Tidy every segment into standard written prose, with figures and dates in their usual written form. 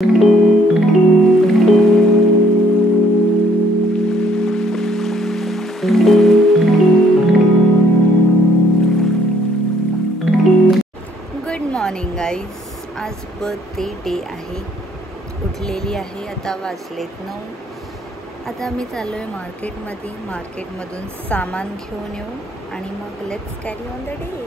Good morning guys, आज birthday day आहे. उठलेली आहे, आता वाजलेत 9. आता मी चाललो आहे मार्केटमध्ये. मार्केटमधून सामान घेऊन येऊ आणि मग let's carry on the day.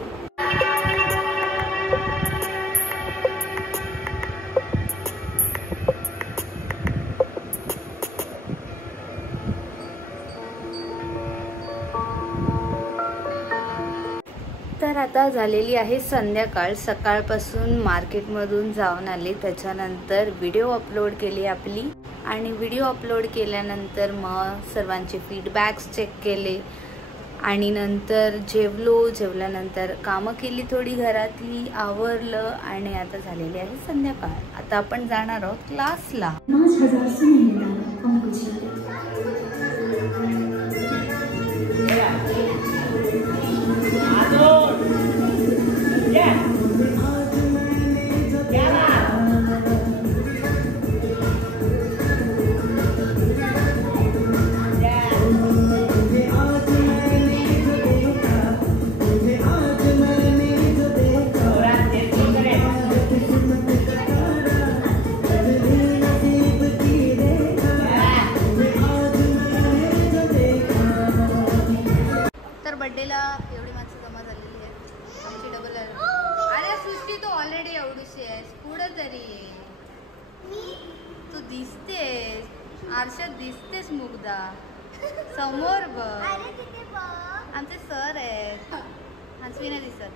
तर आता झालेली आहे संध्याकाळ. सकाळपासून मार्केटमधून जाऊन आले, त्याच्यानंतर व्हिडिओ अपलोड केली आपली आणि व्हिडिओ अपलोड केल्यानंतर मग सर्वांचे फीडबॅक्स चेक केले आणि नंतर जेवल्यानंतर कामं केली थोडी घरातली, आवरलं आणि आता झालेली आहे संध्याकाळ. आता आपण जाणार आहोत क्लासला. बर्थडेला एवढी माणसं जमा झालेली आहेत. आमची डबल अरे सृष्टी, तू ऑलरेडी एवढीशी आहेस, पुढं तरी तू दिसतेस, आरशात दिसतेस मुग्धा, समोर बघ. आमचे सर आहेत, हसवी नाही दिसत.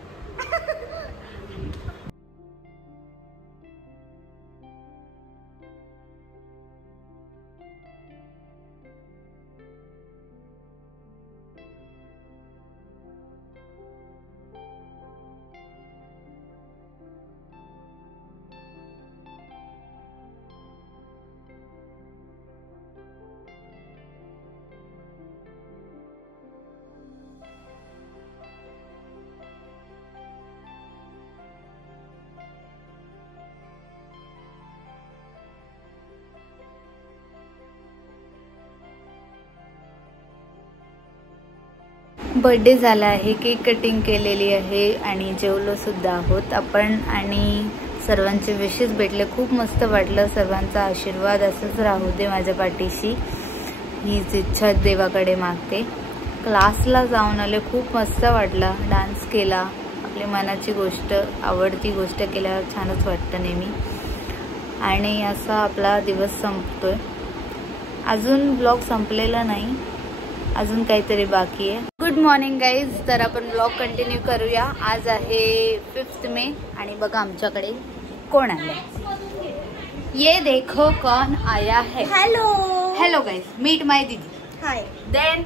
बर्थडे झाला आहे, केक कटिंग केलेली आहे आणि जेवलो सुद्धा आहोत आपण आणि सर्वांचे विशेष भेटले. खूप मस्त वाटलं. सर्वांचा आशीर्वाद असंच राहू दे माझ्या पाठीशी, हीच इच्छा देवाकडे मागते. क्लासला जाऊन आले, खूप मस्त वाटला. डान्स केला, आपल्या मनाची गोष्ट, आवडती गोष्ट केल्यावर छानच वाटतं नेहमी. आणि असा आपला दिवस संपतोय. अजून ब्लॉग संपलेला नाही, अजून काहीतरी बाकी आहे. Good morning guys. तर आपण ब्लॉग कंटिन्यू करूया. आज आहे 5 मे आणि बघा आमच्याकडे कोण आलं. ये देखो कौन आया है. Hello hello guys, meet my दीदी. Hi. Then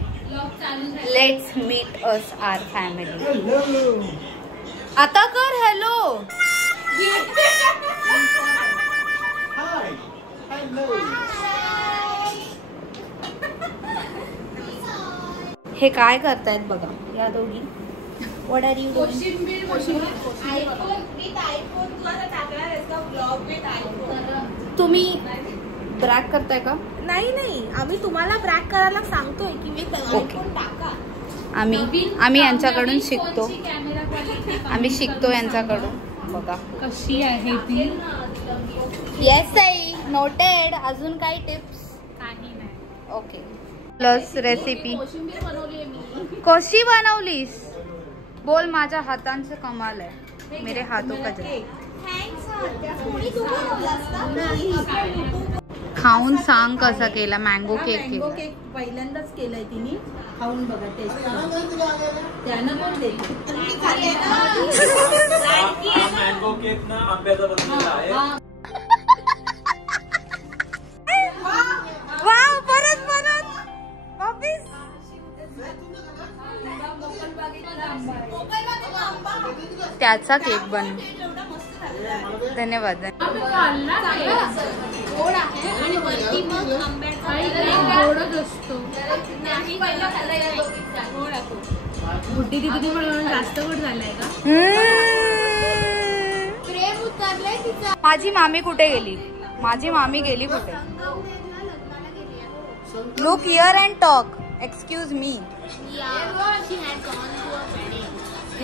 let's meet us our family. आता कर हेलो. Hi hello. हे काय करतायत बघा या दोघी. What are you doing? तुम्ही ब्रॅक करताय का? नाही, आम्ही तुम्हाला ब्रॅक करायला सांगतोय की मी आयफोन टाका. आम्ही यांच्याकडून शिकतो. आम्ही शिकतो यांच्याकडून. बघा कशी आहे ती. Yes I, noted. अजून काही टिप्स? काही नाही. ओके. प्लस रेसिपी कशी बनवलीस? बोल. माझ्या हातांचं कमाल आहे, मेरे हाथों का जादू. खाऊन सांग कसा केला. Mango cake. मँगो केक पहिल्यांदाच केलाय तिने. खाऊन बघा, टेस्ट त्यानं पण देते. मँगो केक ना आंब्याचा बनलेला आहे. त्याचा केक बन. धन्यवाद. गुड्डी दीदी म्हणून जास्त गोड झालाय का? माझी मामी कुठे गेली? माझी मामी गेली कुठे? Look here and talk. Excuse me,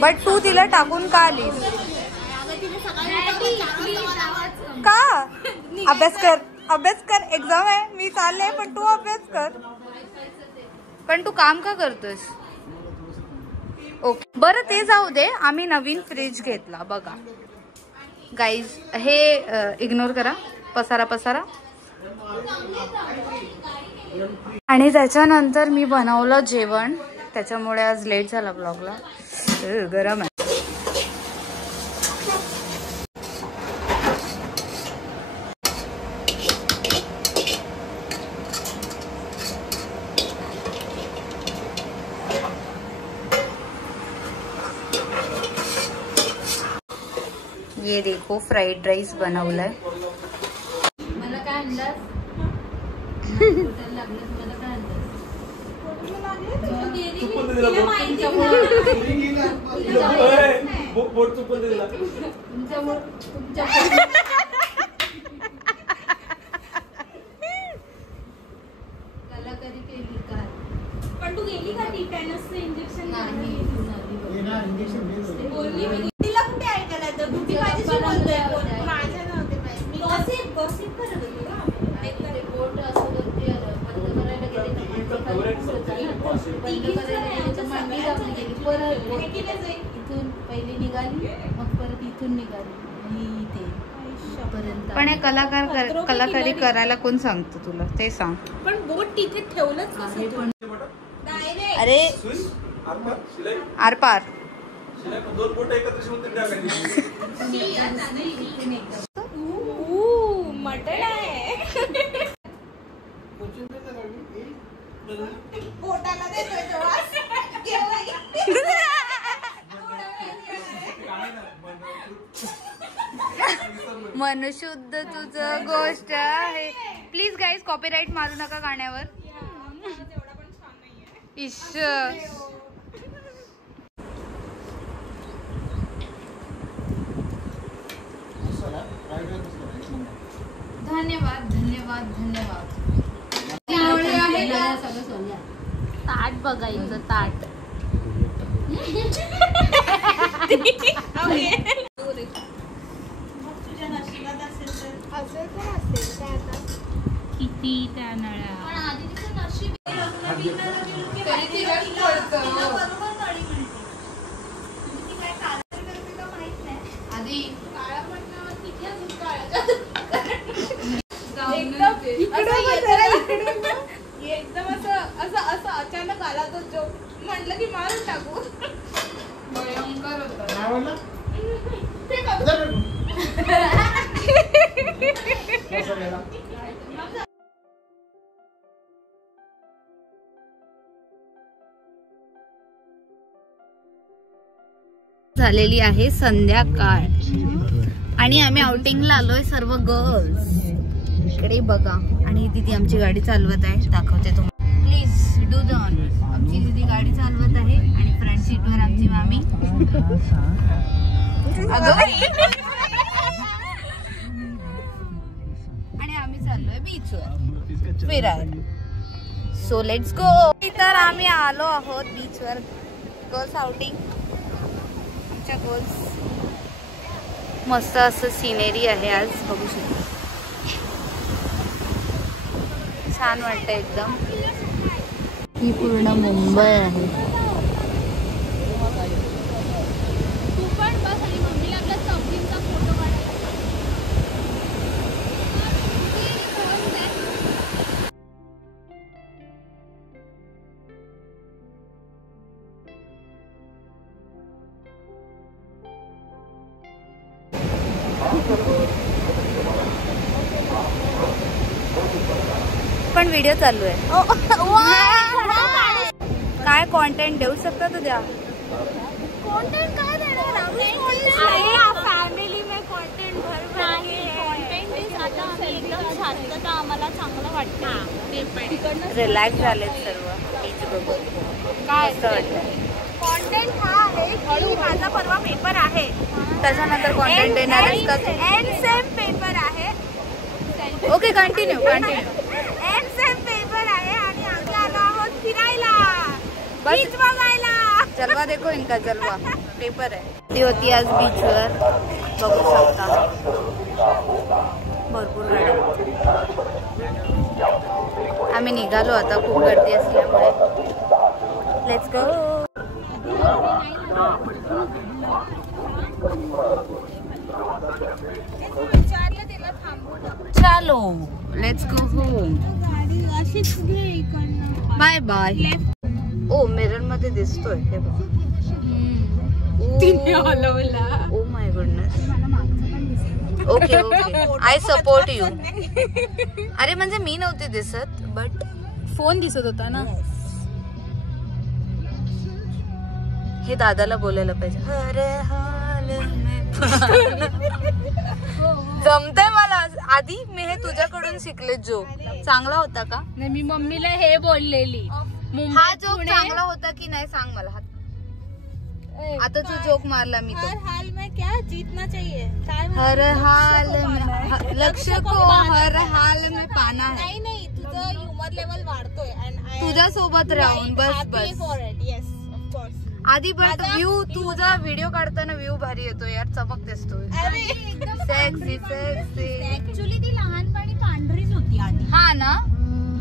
but तू तिला टाकून का आलीस? का? अभ्यास कर, अभ्यास कर, एक्झाम आहे. मी चालले पण तू अभ्यास कर. पण तू काम का करतोयस? ओके बरं ते जाऊ दे. आम्ही नवीन फ्रीज घेतला बघा गाईज. हे इग्नोर करा, पसारा पसारा. आणि त्याच्यानंतर मी बनवलं जेवण. त्याच्यामुळे आज लेट झाला ब्लॉगला. गरम आहे. ये देखो फ्राइड राइस बनवलाय. मला काय अंदाज? कलाकारी केली का? पण तू गेली का टिटॅनसचं इंजेक्शन? बोलली मी तिला कुठे ऐकायला येतं? तू ती माझ्याशी बोलतोय. माझ्या नव्हते मी गॉसिप करत होते ना. एक रिपोर्ट असं करते बंद करायला गेले तर मांडी दाबली गेली. परत इथून पहिली निघाली, मग परत इथून निघाली. पण हे कलाकारी करायला कोण सांगतो तुला ते सांग. पण बोट तिथे ठेवलंच कसं? अरे आरपार दोन बोट एकत्र शिवून मटण आहे. पोटाला देतोय तो वास. मनशुद्ध तुझं गोष्ट आहे. प्लीज गाईज कॉपीराईट मारू नका गाण्यावर. इश धन्यवाद धन्यवाद धन्यवाद. ताट बघायचं ताट. तुझ्या नशिबात असेल तर असेल तर असेल काय आता. किती त्या नळ्या आधी काळा पडण्यावर किती अजून एकदम असं अचानक आला तो जोक. म्हटलं की मारून टाकू. भयंकर होता. झालेली आहे संध्याकाळ आणि आम्ही आउटिंगला आलोय सर्व गर्ल्स. इकडे बघा. आणि दीदी आमची गाडी चालवत आहे. दाखवते तुम्हाला. Please do the honours. आमची दीदी गाडी चालवत आहे आणि फ्रंट सीटवर आमची मामी. आणि आम्ही चाललोय बीचवर फिरायला. So let's go. तर आम्ही आलो आहोत बीचवर. Girls outing. आमच्या गर्ल्स. मस्त असं सिनेरी आहे आज. बघू शकतो. छान वाटतं एकदम. ही पूर्ण मुंबई आहे. तू पण बस आणि मम्मीला आपल्या चौकींचा फोटो काढायला. पण व्हिडिओ चालू आहे. काय कंटेंट देऊ शकता तू? द्या कंटेंट काय देणार? फॅमिली में कंटेंट भरपूर आहे. कंटेंट आता आम्ही एकदम शांतता आम्हाला चांगलं वाटतं. रिलॅक्स झाले सर्व. बीच बघून काय वाटतं? कंटेंट हा आहे की माझा परवा पेपर आहे. त्याच्यानंतर कंटेंट देणार का? एंड सेम पेपर आहे. ओके कंटिन्यू एम पेपर आहे आणि आम्ही आलो आहोत फिरायला, बीच बघायला. जलवा देखो इनका, जलवा पेपर आहे. ती होती आज बीचवर, बघू शकता भरपूर गाड्या. आम्ही निघालो आता, खूप गर्दी असल्यामुळे. Let's go. चलो let's go home. Bye bye. ओ मिरर मध्ये दिसतोय हे बघ. Oh my goodness. Okay okay I support you. अरे म्हणजे मी नव्हते दिसत, बट फोन दिसत होता ना. हे दादाला बोलायला पाहिजे. अरे हाल जमतंय मला. आधी मी हे तुझ्याकडून शिकले. जोक चांगला होता का? नाही, मी मम्मीला हे बोललेली. हा जोक चांगला होता की नाही सांग मला. आता तू जोक मारला मी तो. हर हाल में क्या जीतना चाहिए. हर हाल में लक्ष्य को हर हाल में पाना है. नाही तुझं ह्युमर लेवल वाढतोय. तुझ्या सोबत राहून बस बस. आधी बट व्ह्यू तुझा व्हिडिओ काढताना व्ह्यू भारी येतो यार. चमकतेस तू. Sexy sexy. ऍक्च्युली ती लहानपणी पांढरीच होती आधी. हा ना.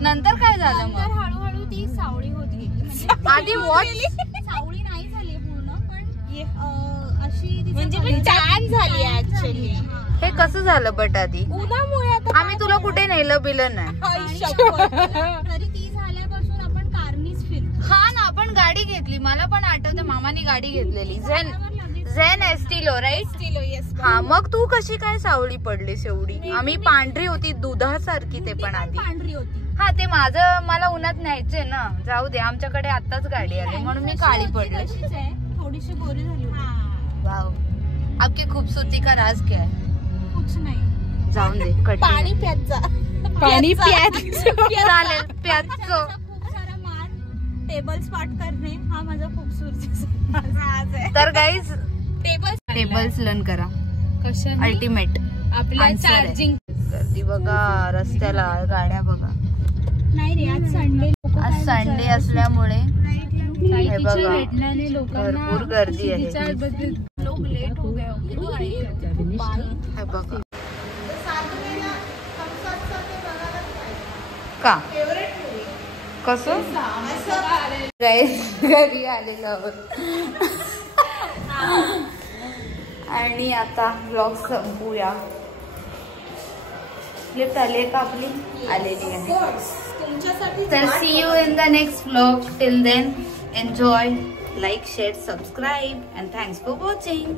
नंतर काय झालं मग? हळूहळू ती सावळी होत गेली. आधी वॉच सावळी नाही झाली पूर्ण, पण अशी म्हणजे टॅन झाली ऍक्च्युली. हे कसं झालं बट आधी? उन्हामुळे. आम्ही तुला कुठे नेलं बिलं नाही. तरी ती झाल्यापासून आपण कारनीच फिरतो. हा ना, आपण गाडी घेतली. मला पण आठवतं मामाने गाडी घेतलेली. Zen Estilo right. हा मग तू कशी काय सावळी पडलीस एवढी? आम्ही पांढरी होती दुधासारखी ते पण आधी. पांढरी होती. हा ते माझं मला उन्हात न्यायचे ना. जाऊ दे, आमच्याकडे आताच गाडी आली म्हणून मी काळी पडले. थोडीशी गोरी झाली. वाव. आपकी खूबसूरती का राज क्या है? कुछ नाही. जाऊन दे. पाणी प्यात जा. पाणी प्यात चालेल प्याच. खूप सारा मार. टेबल स्पॉट करणे हा माझा खूबसूरती. तर गाईज टेबल्स लर्न करा. कशा अल्टिमेट आपल्या चार्जिंग. गर्दी बघा रस्त्याला, गाड्या बघा. नाही रे, आज संडे. आज संडे असल्यामुळे हे बघा लोकांना भरपूर गर्दी आहे. लोक लेट हो गए. हे बघा का कसं घरी आलेलो आहोत. आणि आता ब्लॉग संपूया. लिफ्ट आली आहे का आपली? आलेली आहे. तर see you in the next blog. Till then enjoy, like, share, subscribe and thanks for watching.